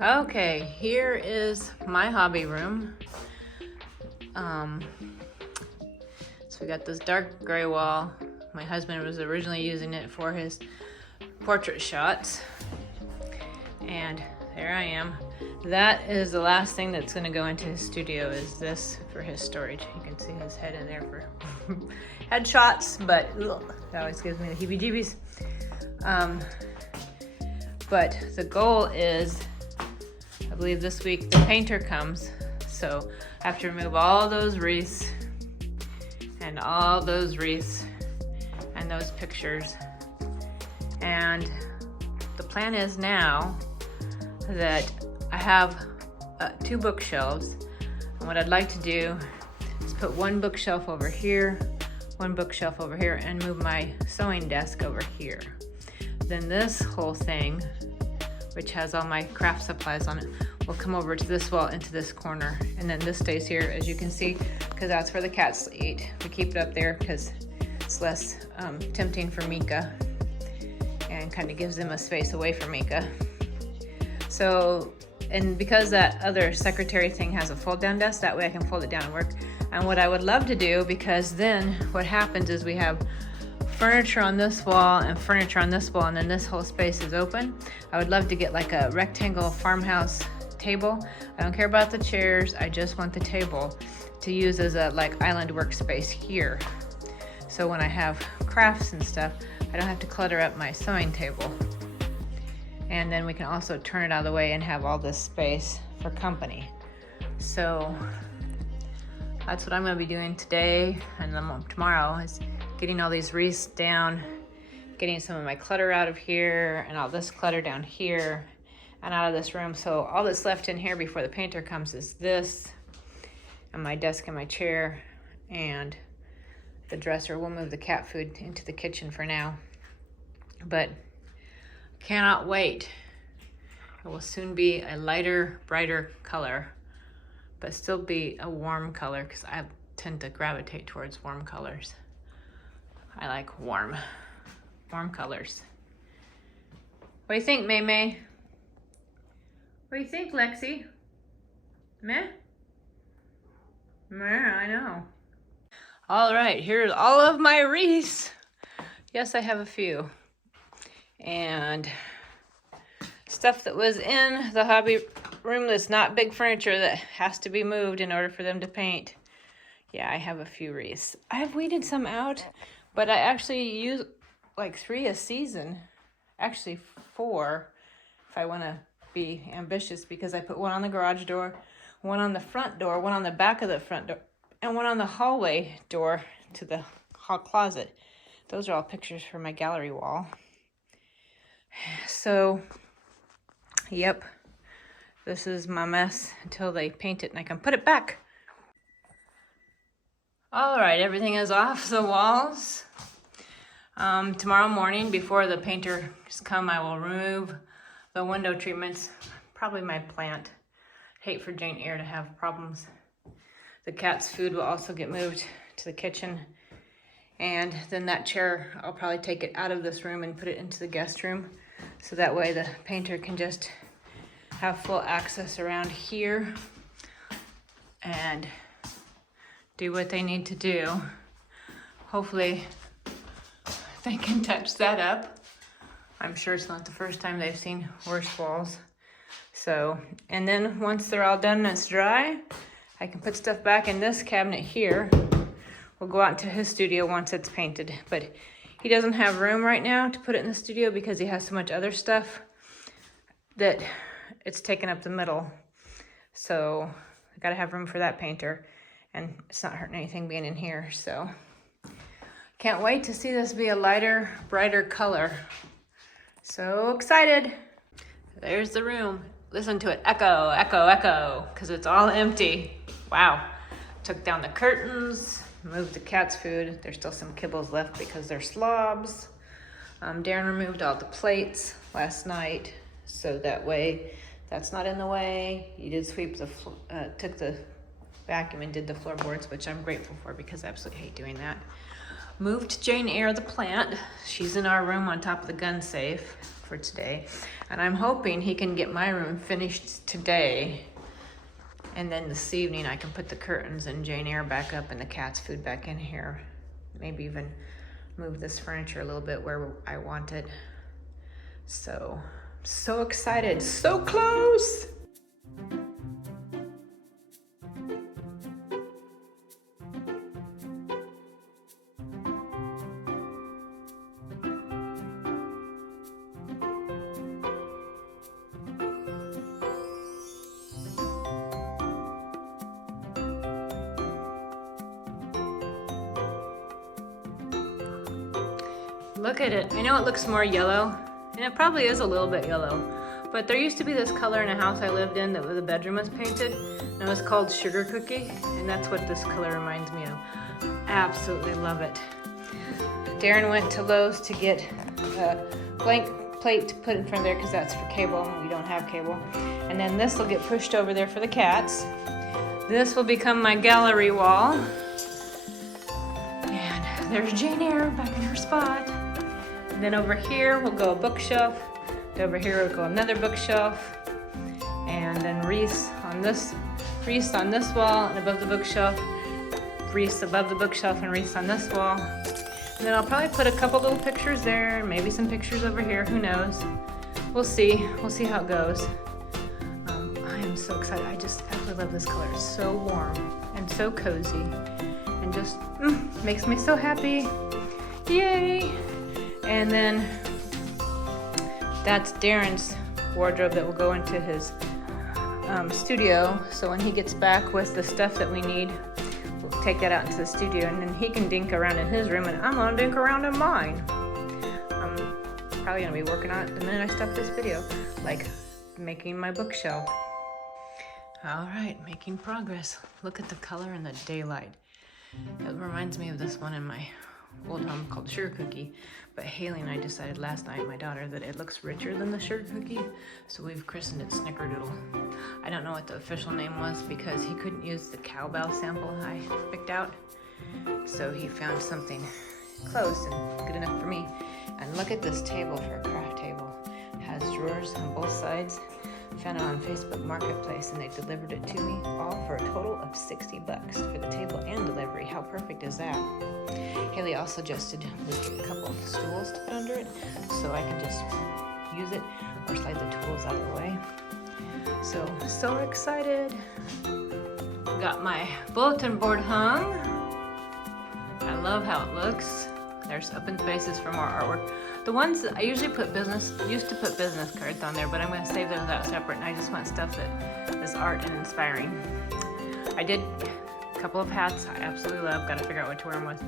Okay, here is my hobby room. So we got this dark gray wall. My husband was originally using it for his portrait shots. And there I am. That is the last thing that's gonna go into his studio, is this for his storage. You can see his head in there for headshots, but ugh, that always gives me the heebie-jeebies. But the goal is, I believe this week the painter comes, so I have to remove all those wreaths and all those wreaths and those pictures. And the plan is now that I have 2 bookshelves, and what I'd like to do is put one bookshelf over here, one bookshelf over here, and move my sewing desk over here. Then this whole thing, which has all my craft supplies on it, will come over to this wall into this corner. And then this stays here, as you can see, because that's where the cats eat. We keep it up there because it's less tempting for Mika and kind of gives them a space away from Mika. So, and because that other secretary thing has a fold down desk, that way I can fold it down and work. And what I would love to do, because then what happens is we have furniture on this wall and furniture on this wall, and then this whole space is open. I would love to get like a rectangle farmhouse table. I don't care about the chairs, I just want the table to use as a like island workspace here. So when I have crafts and stuff, I don't have to clutter up my sewing table. And then we can also turn it out of the way and have all this space for company. So that's what I'm gonna be doing today, and then tomorrow is getting all these wreaths down, getting some of my clutter out of here, and all this clutter down here and out of this room. So all that's left in here before the painter comes is this, and my desk and my chair, and the dresser. We'll move the cat food into the kitchen for now. But cannot wait. It will soon be a lighter, brighter color, but still be a warm color, because I tend to gravitate towards warm colors. I like warm colors. What do you think, May May? What do you think, Lexi? Meh? Meh, I know. All right, here's all of my wreaths. Yes, I have a few. And stuff that was in the hobby room that's not big furniture that has to be moved in order for them to paint. Yeah, I have a few wreaths. I have weeded some out, but I actually use like 3 a season. Actually 4 if I want to be ambitious, because I put one on the garage door, one on the front door, one on the back of the front door, and one on the hallway door to the hall closet. Those are all pictures for my gallery wall. So, yep, this is my mess until they paint it and I can put it back. All right, everything is off the walls. Tomorrow morning, before the painters come, I will remove the window treatments, probably my plant. Hate for Jane Eyre to have problems. The cat's food will also get moved to the kitchen. And then that chair, I'll probably take it out of this room and put it into the guest room. So that way the painter can just have full access around here and do what they need to do. Hopefully they can touch that up. I'm sure it's not the first time they've seen worse walls. So, and then once they're all done and it's dry, I can put stuff back in this cabinet here. We'll go out into his studio once it's painted, but he doesn't have room right now to put it in the studio because he has so much other stuff that it's taken up the middle. So I gotta have room for that painter, and it's not hurting anything being in here. So can't wait to see this be a lighter, brighter color. So excited. There's the room. Listen to it, echo, echo, echo, because it's all empty. Wow. Took down the curtains, moved the cat's food. There's still some kibbles left because they're slobs. Darren removed all the plates last night, so that way that's not in the way. He did sweep the, took the vacuum and did the floorboards, which I'm grateful for because I absolutely hate doing that. Moved Jane Eyre the plant. She's in our room on top of the gun safe. for today. And I'm hoping he can get my room finished today. And then this evening I can put the curtains and Jane Eyre back up and the cat's food back in here. Maybe even move this furniture a little bit where I want it. So excited, so close. Look at it. I know it looks more yellow, and it probably is a little bit yellow, but there used to be this color in a house I lived in that the bedroom was painted, and it was called Sugar Cookie, and that's what this color reminds me of. Absolutely love it. Darren went to Lowe's to get a blank plate to put in front of there because that's for cable, and we don't have cable. And then this will get pushed over there for the cats. This will become my gallery wall. And there's Jane Eyre back in her spot. And then over here will go a bookshelf. And over here will go another bookshelf. And then wreaths on this wall and above the bookshelf. Wreaths above the bookshelf and wreaths on this wall. And then I'll probably put a couple little pictures there, maybe some pictures over here, who knows. We'll see how it goes. I am so excited. I just absolutely love this color. It's so warm and so cozy and just makes me so happy. Yay! And then that's Darren's wardrobe that will go into his studio. So when he gets back with the stuff that we need, we'll take that out into the studio, and then he can dink around in his room, and I'm gonna dink around in mine. I'm probably gonna be working on it the minute I stop this video, like making my bookshelf. All right, making progress. Look at the color in the daylight. It reminds me of this one in my old home called Sugar Cookie, but Haley and I decided last night, my daughter, that it looks richer than the Sugar Cookie, so we've christened it Snickerdoodle. I don't know what the official name was because he couldn't use the cowbell sample I picked out, so he found something close and good enough for me. And look at this table for a craft table. It has drawers on both sides. Found it on Facebook Marketplace, and they delivered it to me, all for a total of $60 for the table and delivery. How perfect is that? Haley also suggested we get a couple of stools to put under it, so I can just use it or slide the tools out of the way. So excited. Got my bulletin board hung. I love how it looks. There's open spaces for more artwork. The ones that I usually used to put business cards on there, but I'm gonna save those out separate, and I just want stuff that is art and inspiring. I did a couple of hats I absolutely love, gotta figure out what to wear them with.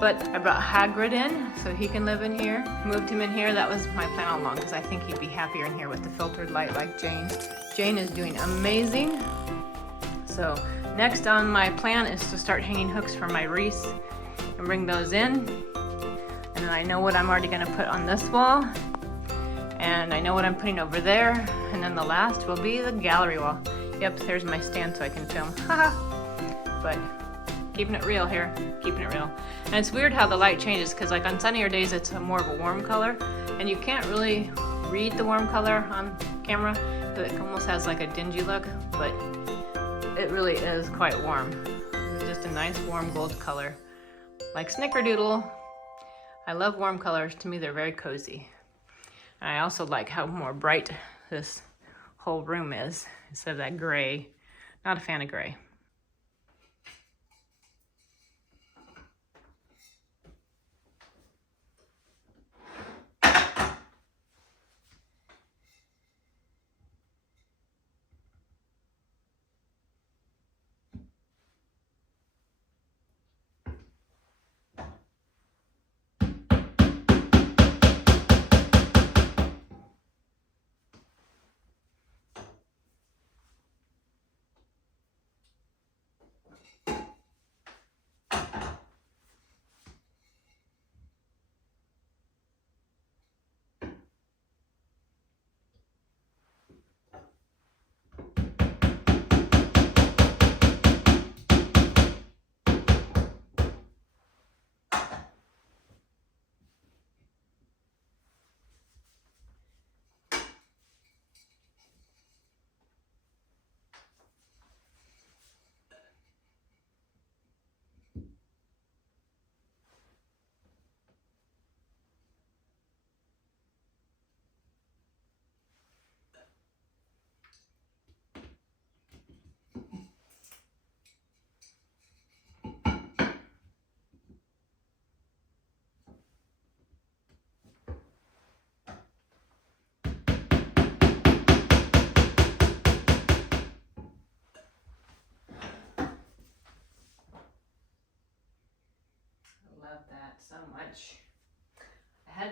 But I brought Hagrid in, so he can live in here. Moved him in here, that was my plan all along, because I think he'd be happier in here with the filtered light like Jane. Jane is doing amazing. So next on my plan is to start hanging hooks for my wreaths and bring those in. And I know what I'm already gonna put on this wall, and I know what I'm putting over there, and then the last will be the gallery wall. Yep, there's my stand so I can film. Haha. But keeping it real here, keeping it real. And it's weird how the light changes, because like on sunnier days it's more of a warm color, and you can't really read the warm color on camera, but it almost has like a dingy look, but it really is quite warm. It's just a nice warm gold color, like Snickerdoodle. I love warm colors. To me, they're very cozy. And I also like how more bright this whole room is instead of that gray. Not a fan of gray.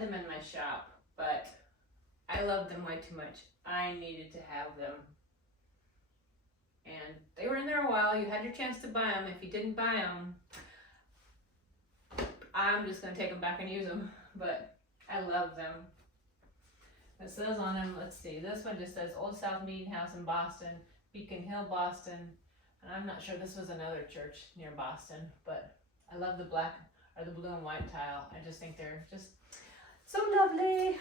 had them in my shop, but I loved them way too much. I needed to have them. And they were in there a while. You had your chance to buy them. If you didn't buy them, I'm just going to take them back and use them. But I love them. It says on them, let's see, this one just says Old South Meeting House in Boston, Beacon Hill, Boston. And I'm not sure, this was another church near Boston, but I love the black or the blue and white tile. I just think they're just so lovely.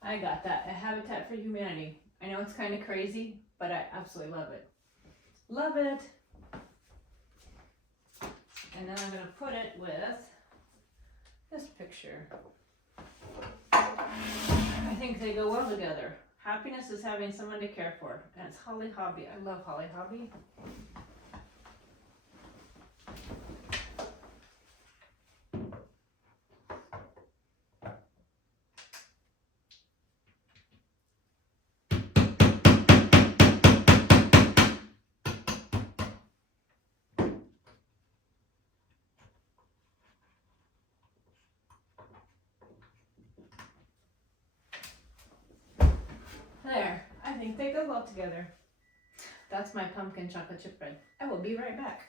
I got that, a Habitat for Humanity. I know it's kind of crazy, but I absolutely love it. Love it. And then I'm going to put it with this picture. I think they go well together. Happiness is having someone to care for. And it's Holly Hobby. I love Holly Hobby. There, I think they go well together. That's my pumpkin chocolate chip bread. I will be right back.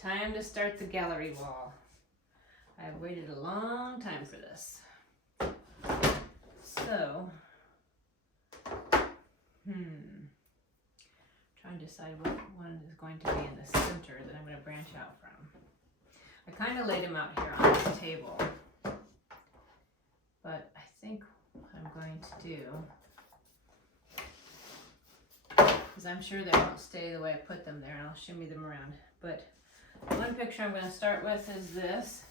Time to start the gallery wall. I've waited a long time for this. So, trying to decide what one is going to be in the center that I'm going to branch out from. I kind of laid them out here on this table, but I think what I'm going to do, because I'm sure they won't stay the way I put them there, and I'll shimmy them around. But one picture I'm going to start with is this.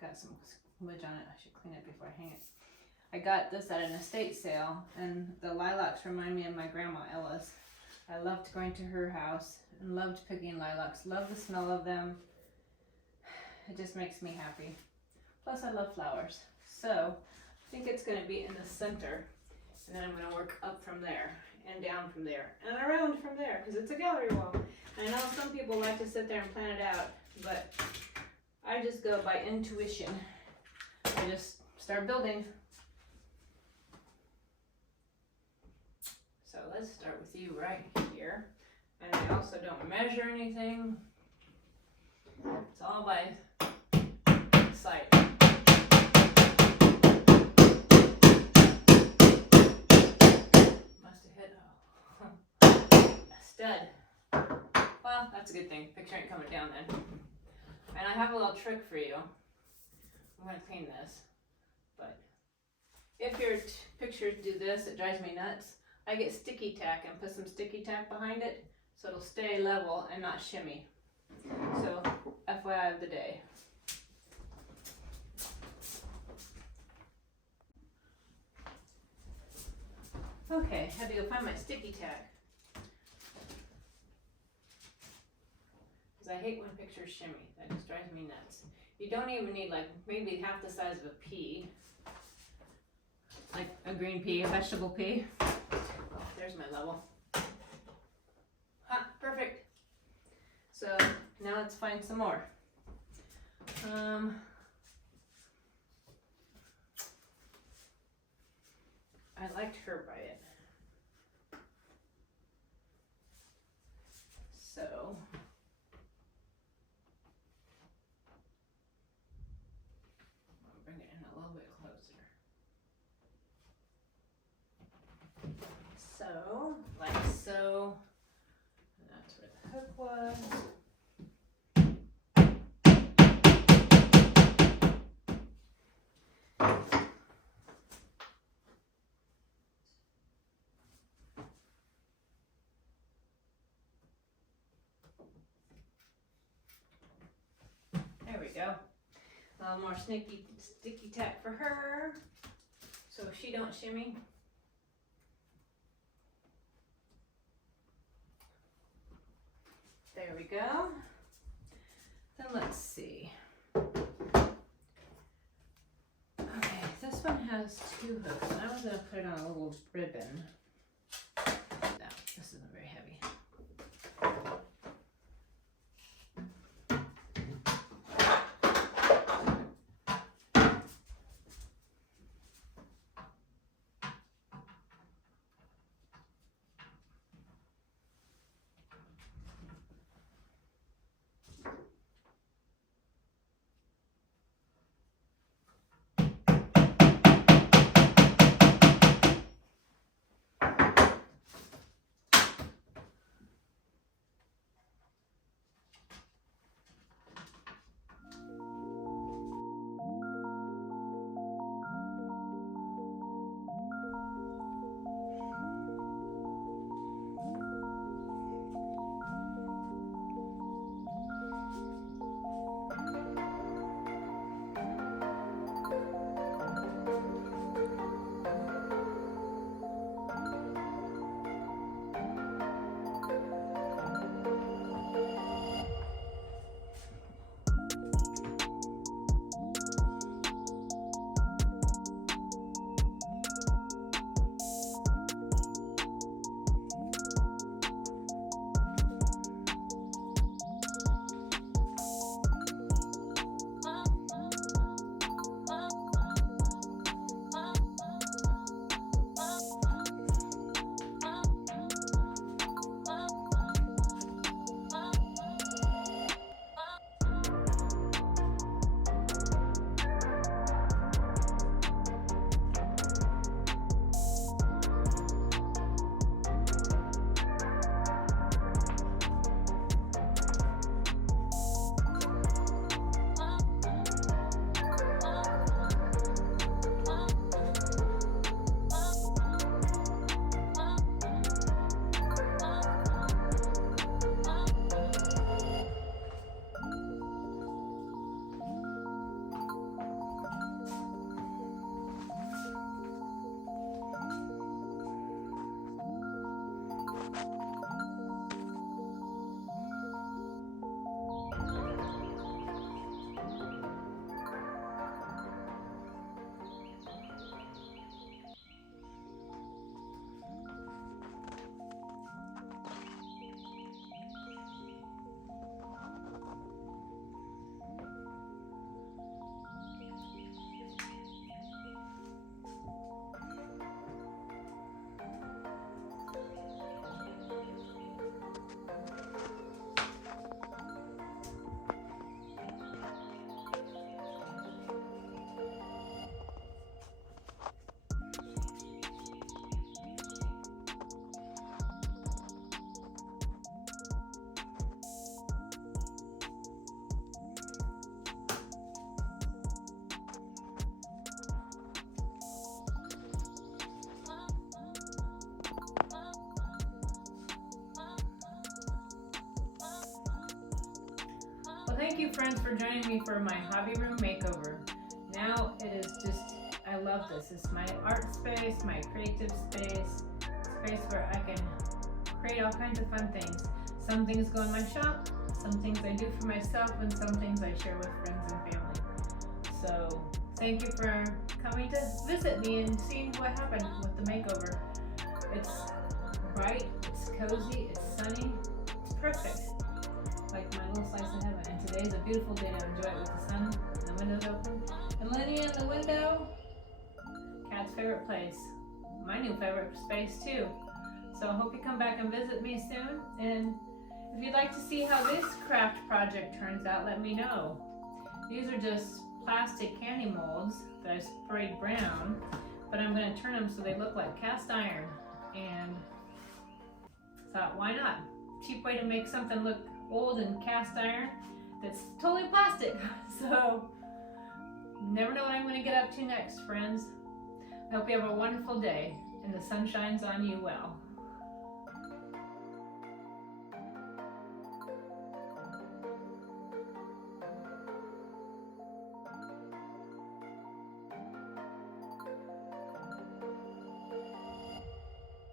Got some smudge on it. I should clean it before I hang it. I got this at an estate sale, and the lilacs remind me of my grandma Ella's. I loved going to her house and loved picking lilacs. Love the smell of them. It just makes me happy. Plus I love flowers. So I think it's going to be in the center, and then I'm going to work up from there and down from there and around from there, because it's a gallery wall. And I know some people like to sit there and plan it out, but I just go by intuition. I just start building. So let's start with you right here. And I also don't measure anything. It's all by sight. Must have hit a stud. Well, that's a good thing. Picture ain't coming down then. And I have a little trick for you. I'm going to clean this. But if your pictures do this, it drives me nuts. I get sticky tack and put some sticky tack behind it so it'll stay level and not shimmy. So, FYI of the day. Okay, had to go find my sticky tack. Because I hate when pictures shimmy. That just drives me nuts. You don't even need like maybe half the size of a pea. Like a green pea, a vegetable pea. Oh, there's my level. Ha, perfect. So now let's find some more. I liked her by it. So I'll bring it in a little bit closer. So, like so. And that's where the hook was. There we go. A little more sticky tack for her, so she don't shimmy. There we go. Then let's see. Okay, this one has 2 hooks, and I was gonna put it on a little ribbon. No, this isn't very heavy. Thank you, friends, for joining me for my hobby room makeover. Now it is just, I love this. It's my art space, my creative space where I can create all kinds of fun things. Some things go in my shop, some things I do for myself, and some things I share with friends and family. So thank you for coming to visit me and seeing what happened with the makeover. It's bright, it's cozy, it's sunny, it's perfect. Like my little slice of heaven. And today's a beautiful day to enjoy it with the sun Linea in the window. Cat's favorite place. My new favorite space too. So I hope you come back and visit me soon. And if you'd like to see how this craft project turns out, let me know. These are just plastic candy molds that I sprayed brown, but I'm going to turn them so they look like cast iron. And thought, why not? Cheap way to make something look old and cast iron that's totally plastic. So never know what I'm going to get up to next, friends. I hope you have a wonderful day and the sun shines on you well.